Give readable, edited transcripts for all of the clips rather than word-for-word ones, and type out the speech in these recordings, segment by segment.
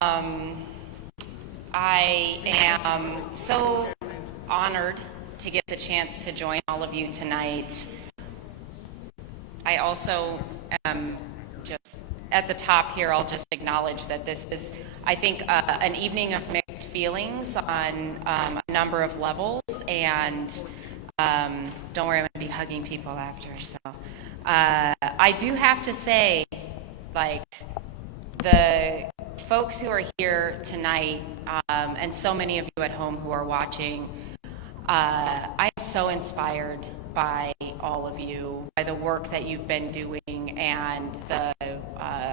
Um, I am so honored to get the chance to join all of you tonight. I also am just at the top here, I'll just acknowledge that this is, I think, an evening of mixed feelings on a number of levels, and don't worry, I'm going to be hugging people after. So I do have to say, like, the folks who are here tonight, and so many of you at home who are watching, I'm so inspired by all of you, by the work that you've been doing and the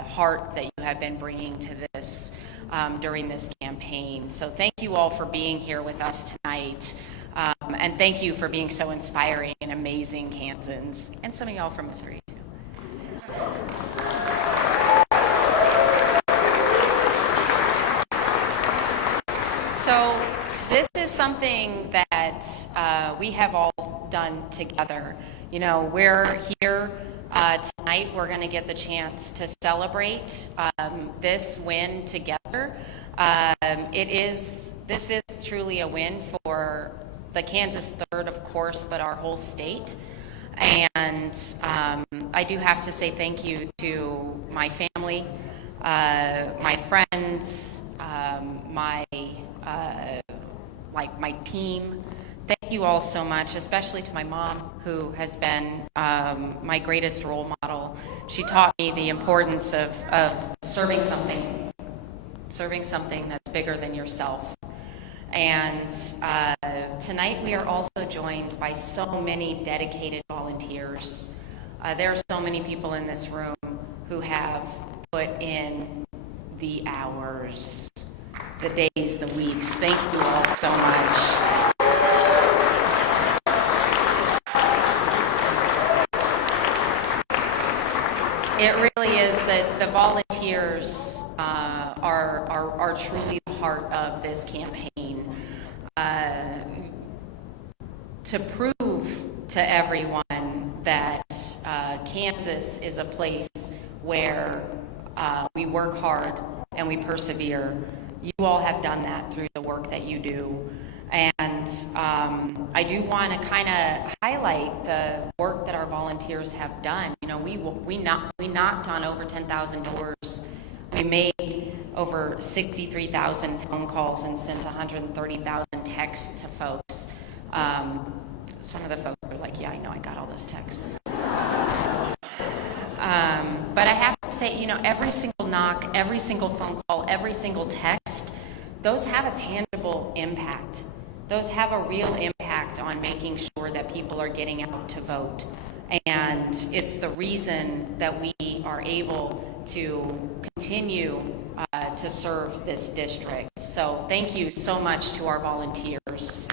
heart that you have been bringing to this during this campaign. So thank you all for being here with us tonight. And thank you for being so inspiring and amazing Kansans, and some of y'all from Missouri too. So this is something that we have all done together. You know, we're here tonight. We're going to get the chance to celebrate this win together. This is truly a win for the Kansas 3rd, of course, but our whole state. And I do have to say thank you to my family, my friends, my team. Thank you all so much, especially to my mom, who has been my greatest role model. She taught me the importance of serving something that's bigger than yourself. And tonight we are also joined by so many dedicated volunteers. There are so many people in this room who have put in the hours, the days, the weeks. Thank you all so much. It really is that the volunteers are truly the heart of this campaign. To prove to everyone that Kansas is a place where we work hard and we persevere. You all have done that through the work that you do. And I do want to kind of highlight the work that our volunteers have done. You know, we knocked on over 10,000 doors. We made over 63,000 phone calls and sent 130,000 texts to folks. Some of the folks are like, yeah, I know, I got all those texts. But I have to say, you know, every single knock, every single phone call, every single text, those have a tangible impact. Those have a real impact on making sure that people are getting out to vote. And it's the reason that we are able to continue to serve this district. So thank you so much to our volunteers.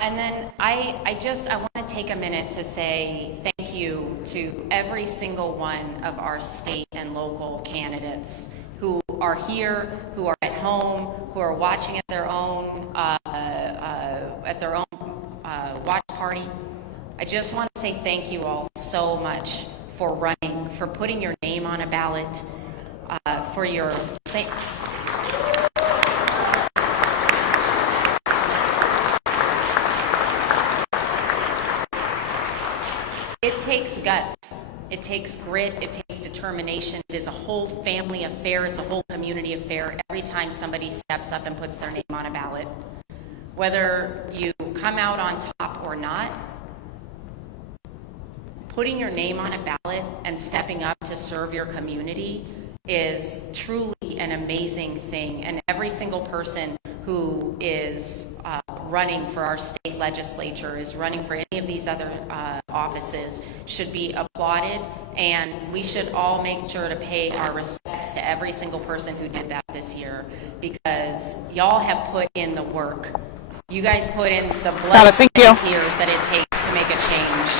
And then I want to take a minute to say thank you to every single one of our state and local candidates who are here, who are at home, who are watching at their own watch party. I just want to say thank you all so much for running, for putting your name on a ballot, for your It takes guts, it takes grit, it takes determination. It is a whole family affair, it's a whole community affair every time somebody steps up and puts their name on a ballot. Whether you come out on top or not, putting your name on a ballot and stepping up to serve your community is truly an amazing thing. And every single person who is running for our state legislature, is running for any of these other offices, should be applauded, and we should all make sure to pay our respects to every single person who did that this year, because y'all have put in the work. You guys put in the blood, sweat, and tears that it takes to make a change.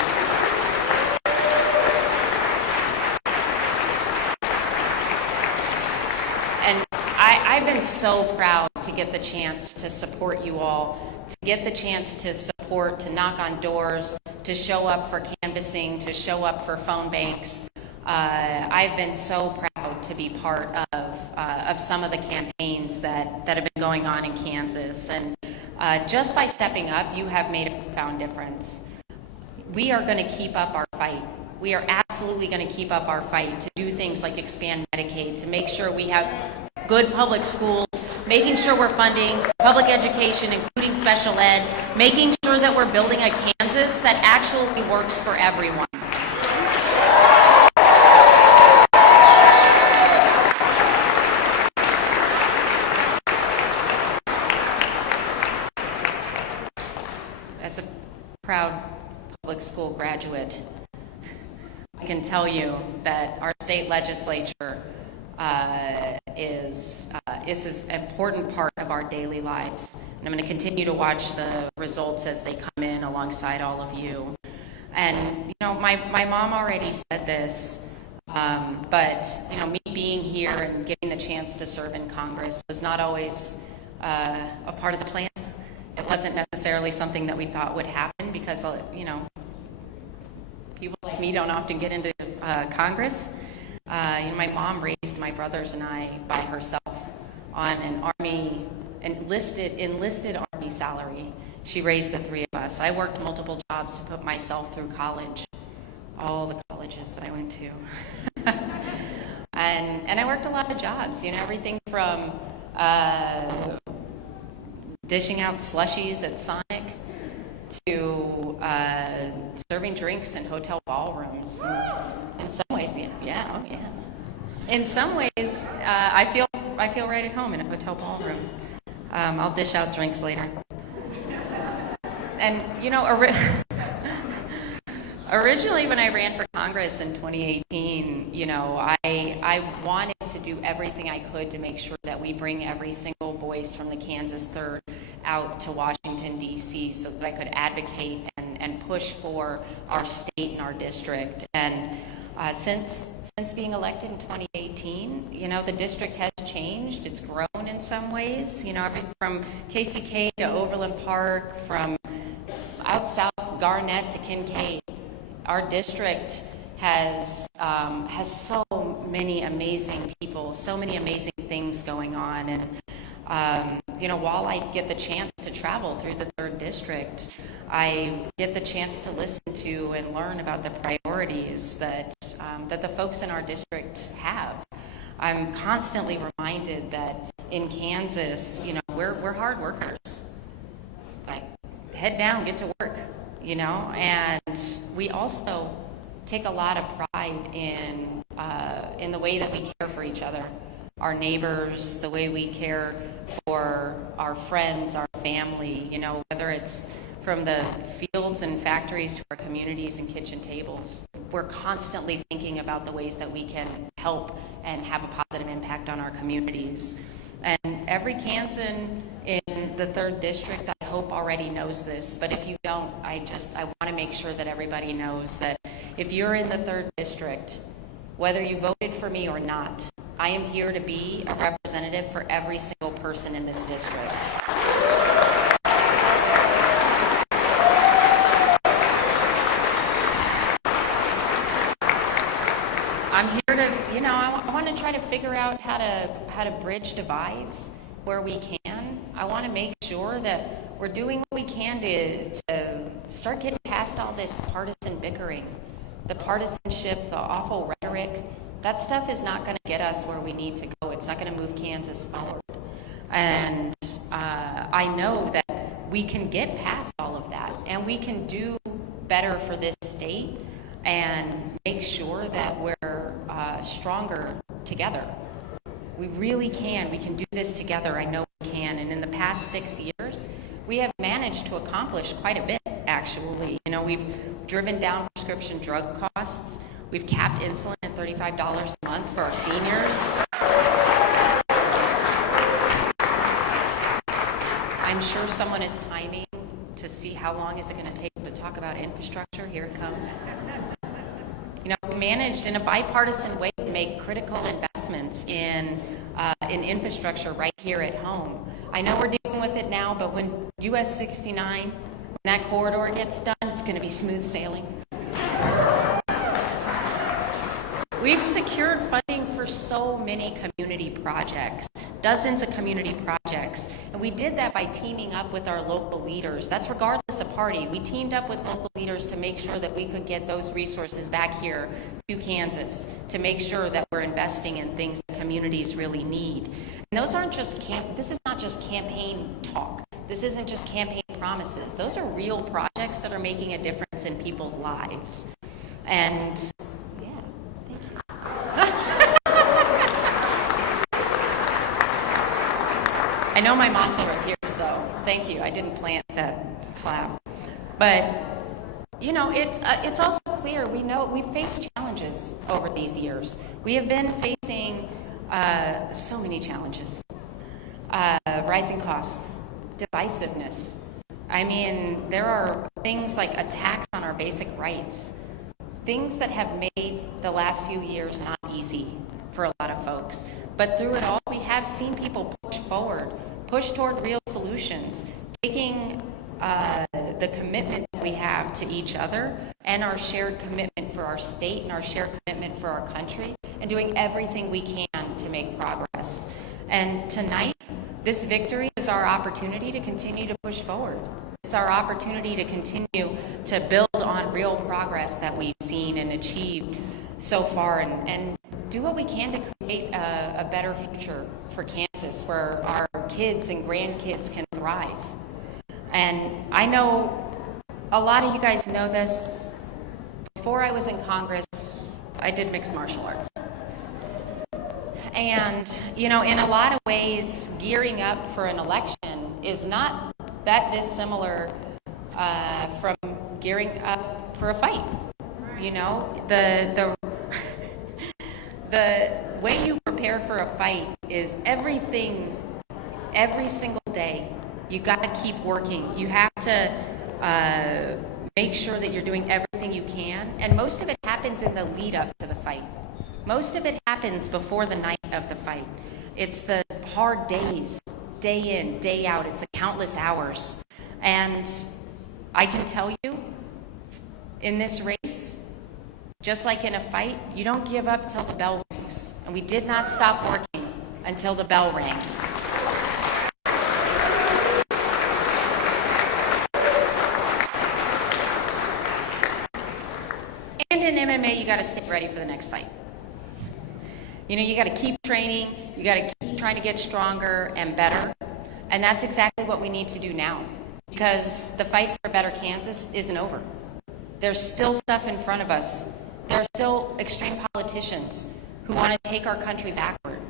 And I've been so proud to get the chance to support you all to get the chance to support, to knock on doors, to show up for canvassing, to show up for phone banks. I've been so proud to be part of some of the campaigns that have been going on in Kansas. And just by stepping up, you have made a profound difference. We are going to keep up our fight. We are absolutely going to keep up our fight to do things like expand Medicaid, to make sure we have good public schools, making sure we're funding public education, including special ed, making sure that we're building a Kansas that actually works for everyone. As a proud public school graduate, I can tell you that our state legislature is an important part of our daily lives. And I'm going to continue to watch the results as they come in alongside all of you. And, you know, my mom already said this, but, you know, me being here and getting the chance to serve in Congress was not always a part of the plan. It wasn't necessarily something that we thought would happen because, you know, people like me don't often get into Congress. You know, my mom raised my brothers and I by herself on an enlisted Army salary. She raised the three of us. I worked multiple jobs to put myself through college, all the colleges that I went to. and I worked a lot of jobs, you know, everything from dishing out slushies at Sonic to serving drinks in hotel ballrooms. In some ways, yeah. In some ways, I feel right at home in a hotel ballroom. I'll dish out drinks later. And you know, originally when I ran for Congress in 2018, you know, I wanted to do everything I could to make sure that we bring every single voice from the Kansas 3rd out to Washington, D.C. so that I could advocate and push for our state and our district. And since being elected in 2018, you know, the district has changed. It's grown in some ways, you know, from KCK to Overland Park, from out south Garnett to Kincaid. Our district has so many amazing people, so many amazing things going on. And you know, while I get the chance to travel through the 3rd district, I get the chance to listen to and learn about the priorities that the folks in our district have. I'm constantly reminded that in Kansas, you know, we're hard workers. Like, head down, get to work, you know, and we also take a lot of pride in the way that we care for each other, our neighbors, the way we care for our friends, our family, you know, whether it's from the fields and factories to our communities and kitchen tables. We're constantly thinking about the ways that we can help and have a positive impact on our communities. And every Kansan in the 3rd district, I hope already knows this, but if you don't, I want to make sure that everybody knows that if you're in the 3rd district, whether you voted for me or not, I am here to be a representative for every single person in this district. I'm here to, you know, I want to try to figure out how to bridge divides where we can. I want to make sure that we're doing what we can to start getting past all this partisan bickering, the partisanship, the awful rhetoric. That stuff is not going to get us where we need to go. It's not going to move Kansas forward. And I know that we can get past all of that, and we can do better for this state and make sure that we're stronger together. We really can. We can do this together. I know we can. And in the past 6 years, we have managed to accomplish quite a bit, actually. You know, we've driven down prescription drug costs. We've capped insulin at $35 a month for our seniors. I'm sure someone is timing to see how long is it going to take to talk about infrastructure. Here it comes. You know, we managed in a bipartisan way to make critical investments in infrastructure right here at home. I know we're dealing dealing with it now, but when US 69, when that corridor gets done, it's going to be smooth sailing. We've secured funding for so many community projects, dozens of community projects, and we did that by teaming up with our local leaders. That's regardless of party. We teamed up with local leaders to make sure that we could get those resources back here to Kansas, to make sure that we're investing in things that communities really need. And those aren't just this is not just campaign talk. This isn't just campaign promises. Those are real projects that are making a difference in people's lives. And I know my mom's over here, so thank you. I didn't plant that clap. But, you know, it's also clear, we know we've faced challenges over these years. We have been facing so many challenges. Rising costs, divisiveness. I mean, there are things like attacks on our basic rights. Things that have made the last few years not easy for a lot of folks. But through it all, we have seen people push forward, push toward real solutions, taking the commitment that we have to each other and our shared commitment for our state and our shared commitment for our country, and doing everything we can to make progress. And tonight, this victory is our opportunity to continue to push forward. It's our opportunity to continue to build on real progress that we've seen and achieved so far, and do what we can to create a better future for Kansas, where our kids and grandkids can thrive. And I know a lot of you guys know this. Before I was in Congress, I did mixed martial arts. And, you know, in a lot of ways, gearing up for an election is not that dissimilar from gearing up for a fight. You know, the way you prepare for a fight is everything, every single day. You got to keep working. You have to make sure that you're doing everything you can. And most of it happens in the lead up to the fight. Most of it happens before the night of the fight. It's the hard days, day in, day out. It's the countless hours. And I can tell you, in this race, just like in a fight, you don't give up till the bell rings. And we did not stop working until the bell rang. And in MMA, you got to stay ready for the next fight. You know, you got to keep training, you got to keep trying to get stronger and better. And that's exactly what we need to do now, because the fight for a better Kansas isn't over. There's still stuff in front of us. There are still extreme politicians who want to take our country backward.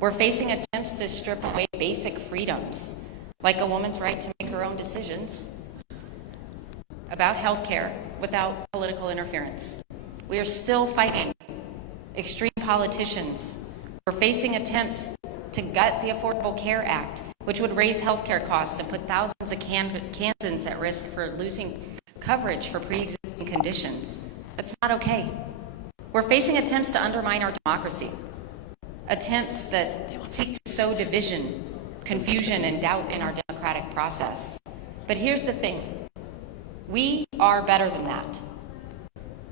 We're facing attempts to strip away basic freedoms, like a woman's right to make her own decisions about health care without political interference. We are still fighting extreme politicians. We're facing attempts to gut the Affordable Care Act, which would raise health care costs and put thousands of Kansans at risk for losing coverage for pre-existing conditions. That's not okay. We're facing attempts to undermine our democracy, attempts that seek to sow division, confusion, and doubt in our democratic process. But here's the thing. We are better than that.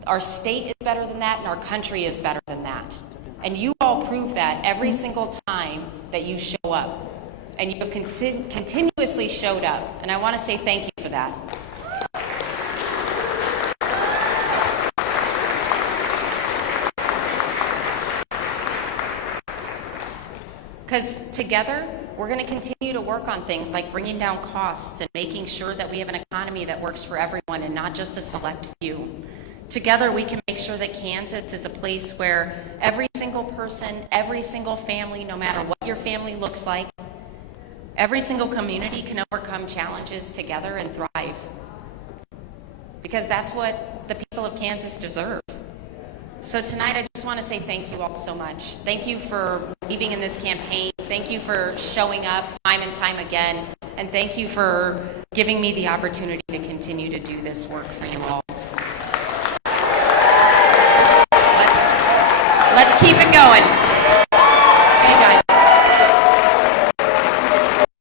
Our state is better than that, and our country is better than that. And you all prove that every single time that you show up. And you have continuously showed up. And I want to say thank you for that. Because together, we're going to continue to work on things like bringing down costs and making sure that we have an economy that works for everyone and not just a select few. Together, we can make sure that Kansas is a place where every single person, every single family, no matter what your family looks like, every single community can overcome challenges together and thrive. Because that's what the people of Kansas deserve. So tonight, I just want to say thank you all so much. Thank you for believing in this campaign. Thank you for showing up time and time again. And thank you for giving me the opportunity to continue to do this work for you all. Let's keep it going.